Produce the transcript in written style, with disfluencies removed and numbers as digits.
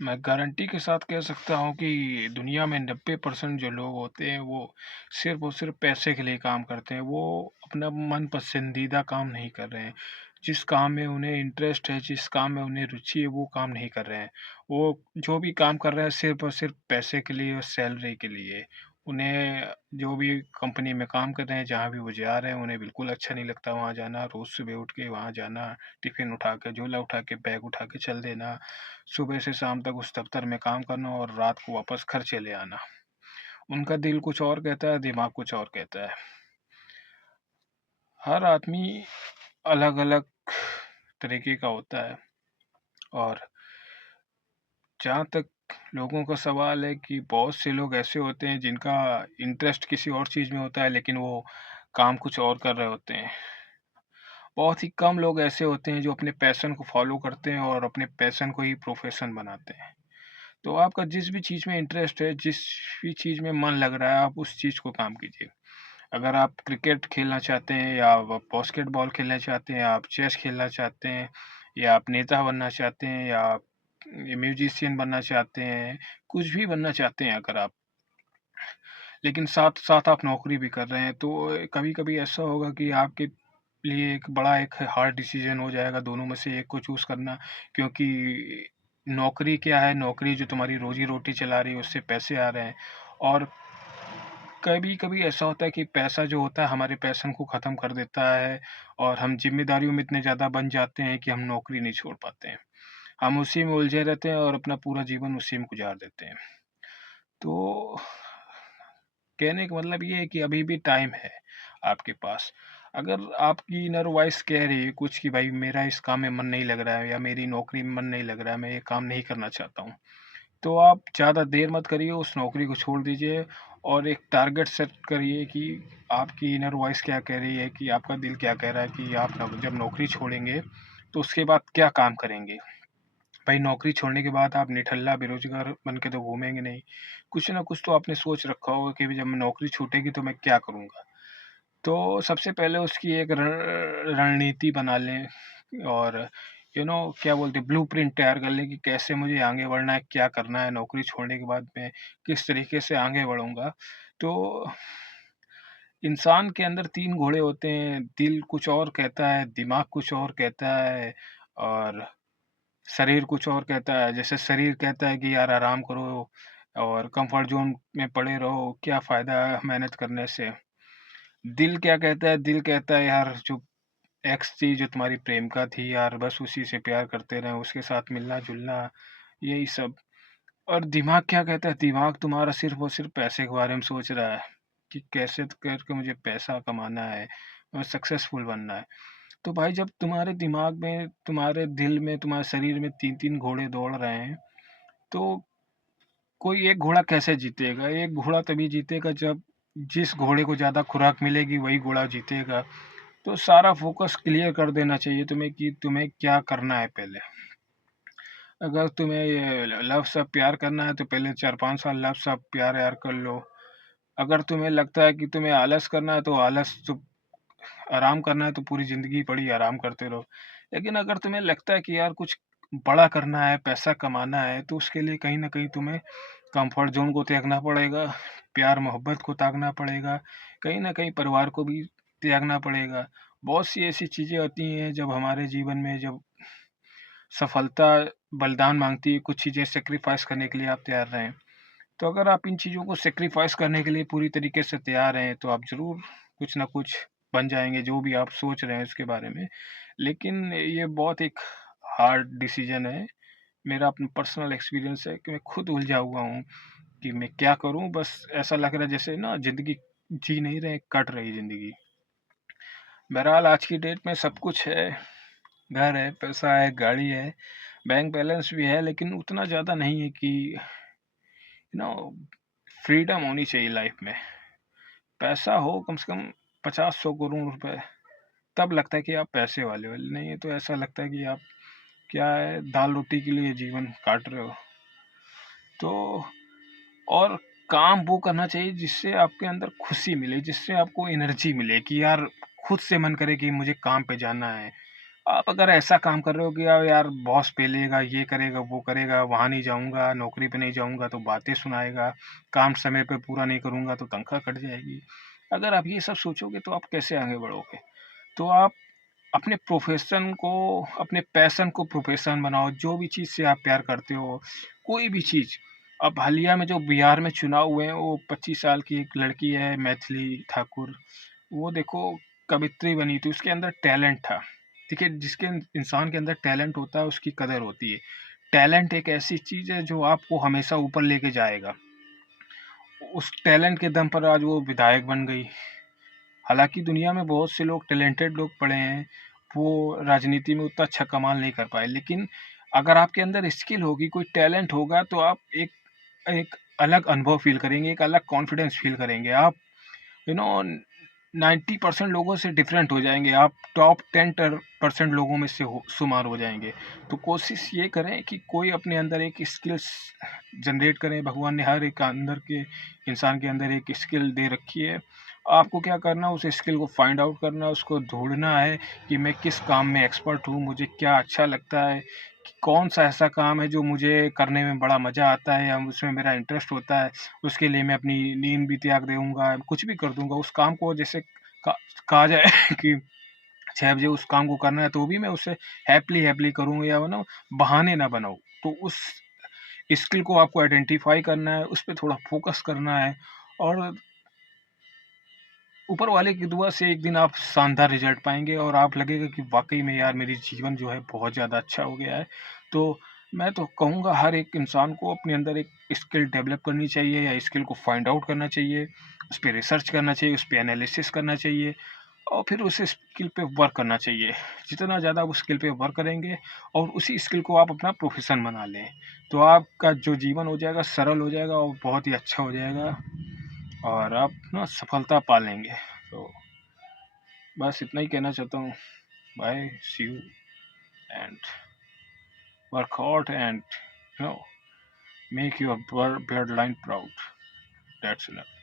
मैं गारंटी के साथ कह सकता हूँ कि दुनिया में 90% जो लोग होते हैं वो सिर्फ़ और सिर्फ़ पैसे के लिए काम करते हैं। वो अपना मन पसंदीदा काम नहीं कर रहे हैं। जिस काम में उन्हें इंटरेस्ट है, जिस काम में उन्हें रुचि है, वो काम नहीं कर रहे हैं। वो जो भी काम कर रहे हैं सिर्फ़ और सिर्फ़ पैसे के लिए और सैलरी के लिए। उन्हें जो भी कंपनी में काम कर रहे हैं, जहाँ भी वो जा रहे हैं, उन्हें बिल्कुल अच्छा नहीं लगता वहाँ जाना। रोज़ सुबह उठ के वहाँ जाना, टिफ़िन उठा के, झोला उठा के, बैग उठा के चल देना। सुबह से शाम तक उस दफ्तर में काम करना और रात को वापस घर चले आना। उनका दिल कुछ और कहता है, दिमाग कुछ और कहता है। हर आदमी अलग-अलग तरीके का होता है और जहाँ तक लोगों का सवाल है कि बहुत से लोग ऐसे होते हैं जिनका इंटरेस्ट किसी और चीज़ में होता है लेकिन वो काम कुछ और कर रहे होते हैं। बहुत ही कम लोग ऐसे होते हैं जो अपने पैशन को फ़ॉलो करते हैं और अपने पैशन को ही प्रोफ़ेशन बनाते हैं। तो आपका जिस भी चीज़ में इंटरेस्ट है, जिस भी चीज़ में मन लग रहा है, आप उस चीज़ को काम कीजिए। अगर आप क्रिकेट खेलना चाहते हैं या आप बास्केटबॉल खेलना चाहते हैं, आप चेस खेलना चाहते हैं या आप नेता बनना चाहते हैं या आप म्यूजिशियन बनना चाहते हैं, कुछ भी बनना चाहते हैं अगर आप, लेकिन साथ-साथ आप नौकरी भी कर रहे हैं, तो कभी-कभी ऐसा होगा कि आपके लिए एक हार्ड डिसीज़न हो जाएगा दोनों में से एक को चूज़ करना, क्योंकि नौकरी क्या है, नौकरी जो तुम्हारी रोज़ी-रोटी चला रही है, उससे पैसे आ रहे हैं और कभी-कभी ऐसा होता है कि पैसा जो होता है हमारे पैशन को ख़त्म कर देता है और हम ज़िम्मेदारियों में इतने ज़्यादा बँध जाते हैं कि हम नौकरी नहीं छोड़ पाते हैं। हम उसी में उलझे रहते हैं और अपना पूरा जीवन उसी में गुज़ार देते हैं। तो कहने का मतलब ये है कि अभी भी टाइम है आपके पास। अगर आपकी इनर वॉइस कह रही है कुछ कि भाई मेरा इस काम में मन नहीं लग रहा है या मेरी नौकरी में मन नहीं लग रहा है, मैं ये काम नहीं करना चाहता हूँ। तो आप ज़्यादा देर मत करिए, उस नौकरी को छोड़ दीजिए और एक टारगेट सेट करिए कि आपकी इनर वॉइस क्या कह रही है, कि आपका दिल क्या कह रहा है कि आप जब नौकरी छोड़ेंगे, तो उसके बाद क्या काम करेंगे? भाई नौकरी छोड़ने के बाद आप निठल्ला बेरोज़गार बन के तो घूमेंगे नहीं। कुछ ना कुछ तो आपने सोच रखा होगा कि जब मैं नौकरी छूटेगी तो मैं क्या करूँगा? तो सबसे पहले उसकी एक रणनीति बना लें और क्या बोलते हैं ब्लूप्रिंट तैयार कर लें कि कैसे मुझे आगे बढ़ना है, क्या करना है, नौकरी छोड़ने के बाद मैं किस तरीके से आगे बढ़ूँगा। तो इंसान के अंदर 3 घोड़े होते हैं, दिल कुछ और कहता है, दिमाग कुछ और कहता है और शरीर कुछ और कहता है। जैसे शरीर कहता है कि यार आराम करो और कंफर्ट ज़ोन में पड़े रहो, क्या फ़ायदा है मेहनत करने से। दिल क्या कहता है? दिल कहता है यार जो एक्स थी, जो तुम्हारी प्रेमिका थी यार बस उसी से प्यार करते रहें, उसके साथ मिलना-जुलना, यही सब। और दिमाग क्या कहता है? दिमाग तुम्हारा सिर्फ़ और सिर्फ़ पैसे के बारे में सोच रहा है कि कैसे करके मुझे पैसा कमाना है और सक्सेसफुल बनना है। तो भाई जब तुम्हारे दिमाग में, तुम्हारे दिल में, तुम्हारे शरीर में 3-3 घोड़े दौड़ रहे हैं, तो कोई एक घोड़ा कैसे जीतेगा? एक घोड़ा तभी जीतेगा जब जिस घोड़े को ज़्यादा खुराक मिलेगी वही घोड़ा जीतेगा। तो सारा फ़ोकस क्लियर कर देना चाहिए तुम्हें कि तुम्हें क्या करना है पहले। अगर तुम्हें ये लव से प्यार करना है तो पहले 4-5 साल लव से प्यार-व्यार कर लो। अगर तुम्हें लगता है कि तुम्हें आलस करना है तो आराम करना है तो पूरी ज़िंदगी पड़ी आराम करते रहो। लेकिन अगर तुम्हें लगता है कि यार कुछ बड़ा करना है, पैसा कमाना है, तो उसके लिए कहीं न कहीं तुम्हें कम्फ़र्ट ज़ोन को त्यागना पड़ेगा, प्यार-मोहब्बत को त्यागना पड़ेगा, कहीं न कहीं परिवार को भी त्यागना पड़ेगा। बहुत सी ऐसी चीज़ें होती हैं जब हमारे जीवन में जब सफलता बलिदान माँगती है, कुछ चीज़ें सैक्रिफ़ाइस करने के लिए आप तैयार रहें। तो अगर आप इन चीज़ों को सैक्रिफ़ाइस करने के लिए पूरी तरीके से तैयार हैं, तो आप ज़रूर कुछ न कुछ बन जाएँगे, जो भी आप सोच रहे हैं उसके बारे में। लेकिन ये बहुत एक हार्ड डिसीज़न है। मेरा अपना पर्सनल एक्सपीरियंस है कि मैं खुद उलझा हुआ हूँ कि मैं क्या करूँ? बस ऐसा लग रहा है जैसे ना ज़िंदगी जी नहीं रहे, कट रही ज़िंदगी। बहरहाल आज की डेट में सब कुछ है, घर है, पैसा है, गाड़ी है, बैंक बैलेंस भी है, लेकिन उतना ज़्यादा नहीं है कि नो फ्रीडम होनी चाहिए लाइफ़ में। पैसा हो कम से कम 50-100 करोड़ रुपए, तब लगता है कि आप पैसे वाले हो, नहीं तो ऐसा लगता है कि आप क्या है, दाल-रोटी के लिए जीवन काट रहे हो। तो और काम वो करना चाहिए जिससे आपके अंदर खुशी मिले, जिससे आपको एनर्जी मिले कि यार खुद से मन करे कि मुझे काम पे जाना है। आप अगर ऐसा काम कर रहे हो कि यार बॉस पेलेगा, ये करेगा, वो करेगा, वहाँ नहीं जाऊँगा, नौकरी पे नहीं जाऊँगा तो बातें सुनाएगा, काम समय पे पूरा नहीं करूँगा तो तनख्वाह कट जाएगी। अगर आप ये सब सोचोगे तो आप कैसे आगे बढ़ोगे? तो आप अपने प्रोफ़ेशन को, अपने पैशन को प्रोफ़ेशन बनाओ, जो भी चीज़ से आप प्यार करते हो, कोई भी चीज़। अब हालिया में जो बिहार में चुनाव हुए हैं, वो 25 साल की एक लड़की है मैथिली ठाकुर, वो देखो कवित्री बनी थी, उसके अंदर टैलेंट था। ठीक है, जिसके इंसान के अंदर टैलेंट होता है उसकी कदर होती है। टैलेंट एक ऐसी चीज़ है जो आपको हमेशा ऊपर लेके जाएगा। उस टैलेंट के दम पर आज वो विधायक बन गई। हालाँकि दुनिया में बहुत से लोग टैलेंटेड लोग पड़े हैं, वो राजनीति में उतना अच्छा कमाल नहीं कर पाए। लेकिन अगर आपके अंदर स्किल होगी, कोई टैलेंट होगा तो आप एक एक अलग अनुभव फ़ील करेंगे, एक अलग कॉन्फिडेंस फ़ील करेंगे। आप यू नो 90% लोगों से डिफरेंट हो जाएँगे, आप टॉप 10% लोगों में से हो शुमार हो जाएँगे। तो कोशिश ये करें कि कोई अपने अंदर एक स्किल्स जनरेट करें, भगवान ने हर एक अंदर के इंसान के अंदर एक स्किल दे रखी है। आपको क्या करना है, उस स्किल को फाइंड आउट करना है, उसको ढूँढना है कि मैं किस काम में एक्सपर्ट हूँ, मुझे क्या अच्छा लगता है, कि कौन-सा ऐसा काम है जो मुझे करने में बड़ा मज़ा आता है या उसमें मेरा इंटरेस्ट होता है। उसके लिए मैं अपनी नींद भी त्याग दूँगा, कुछ भी कर दूँगा। उस काम को जैसे का कहा जाए कि 6 बजे उस काम को करना है तो भी मैं उसे हैपली करूँ या बहाने ना बनाऊँ। तो उस स्किल को आपको आइडेंटिफ़ाई करना है, उस पे थोड़ा फ़ोकस करना है और ऊपर वाले की दुआ से एक दिन आप शानदार रिज़ल्ट पाएँगे और आप लगेगा कि वाक़ई में यार मेरी जीवन जो है बहुत ज़्यादा अच्छा हो गया है। तो मैं तो कहूँगा हर एक इंसान को अपने अंदर एक स्किल डेवलप करनी चाहिए या स्किल को फाइंड आउट करना चाहिए, उस पे रिसर्च करना चाहिए, उस पे एनालिसिस करना चाहिए और फिर उस स्किल पे वर्क करना चाहिए। जितना ज़्यादा आप उस स्किल पे वर्क करेंगे और उसी स्किल को आप अपना प्रोफ़ेशन बना लें, तो आपका जो जीवन हो जाएगा सरल हो जाएगा और बहुत ही अच्छा हो जाएगा और आप ना सफलता पा लेंगे। तो बस इतना ही कहना चाहता हूँ। Bye, see you and work hard and you know make your bloodline proud. That's enough.